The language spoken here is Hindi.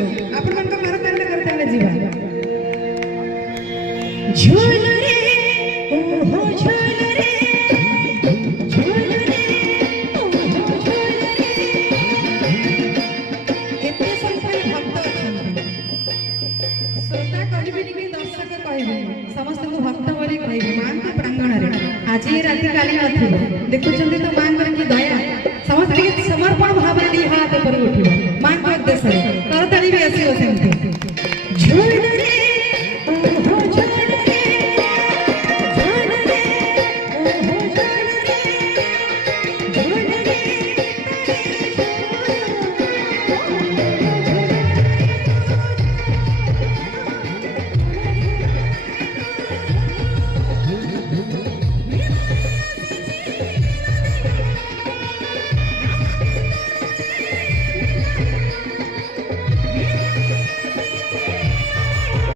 आपण मन करताना जीवा झूल रे ओ हो झूल रे झूल रे ओ हो झूल रे एते संख्यारे भक्त अछंती श्रोता कहबे कि दर्शक कहबे समस्त को भक्त बोली कहबे मां के प्रांगण रे आज ये राति काली नथिबो देखुछन्ते तो मां कर की दया समस्त के समर्पण भाव रे हाथ पर उठिबो मां के उद्देश्य करताली भी आसीबो सेमती झूल